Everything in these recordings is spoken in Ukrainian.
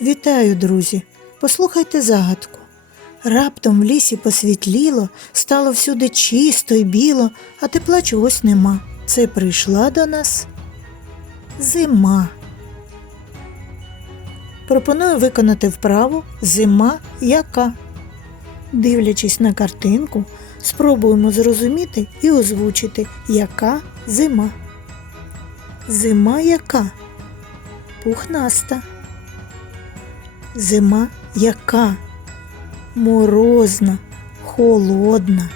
Вітаю, друзі! Послухайте загадку. Раптом в лісі посвітліло, стало всюди чисто й біло, а тепла чогось нема. Це прийшла до нас зима. Пропоную виконати вправу Зима яка. Дивлячись на картинку, спробуємо зрозуміти і озвучити, яка зима. Зима яка? Пухнаста. Зима яка? Морозна, холодна.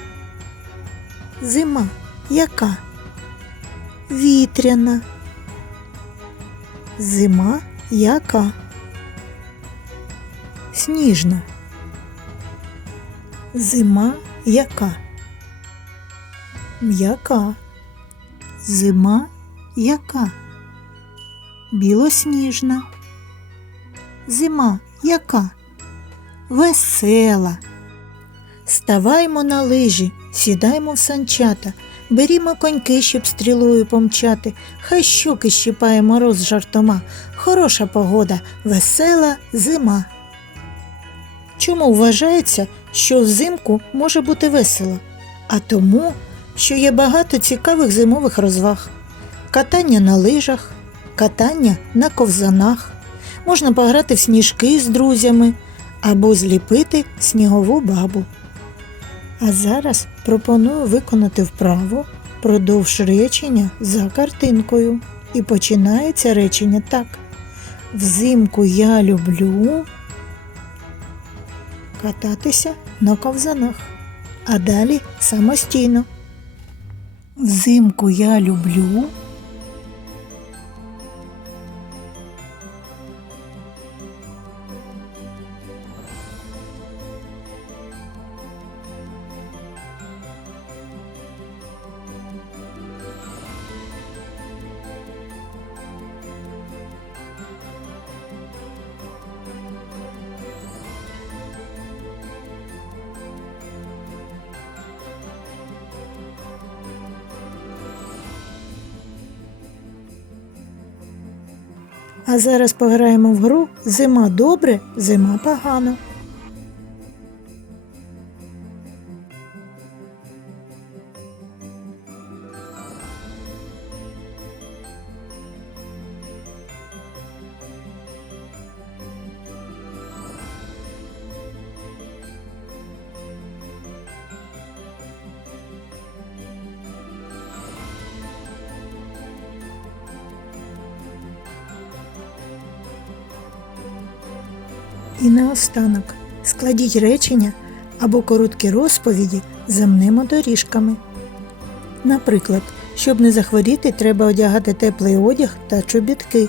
Зима яка? Вітряна. Зима яка? Сніжна. Зима яка? М'яка. Зима яка? Білосніжна. Зима яка? Весела. Ставаймо на лижі, сідаймо в санчата, берімо коньки, щоб стрілою помчати, хай щоки щипає мороз жартома. Хороша погода, весела зима. Чому вважається, що взимку може бути весело? А тому, що є багато цікавих зимових розваг: катання на лижах, катання на ковзанах, можна пограти в сніжки з друзями або зліпити снігову бабу. А зараз пропоную виконати вправу продовж речення за картинкою. І починається речення так. Взимку я люблю кататися на ковзанах, а далі самостійно. Взимку я люблю А зараз пограємо в гру Зима добре, зима погано. І наостанок складіть речення або короткі розповіді земними доріжками. Наприклад, щоб не захворіти, треба одягати теплий одяг та чобітки.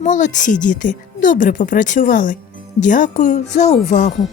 Молодці діти, добре попрацювали. Дякую за увагу.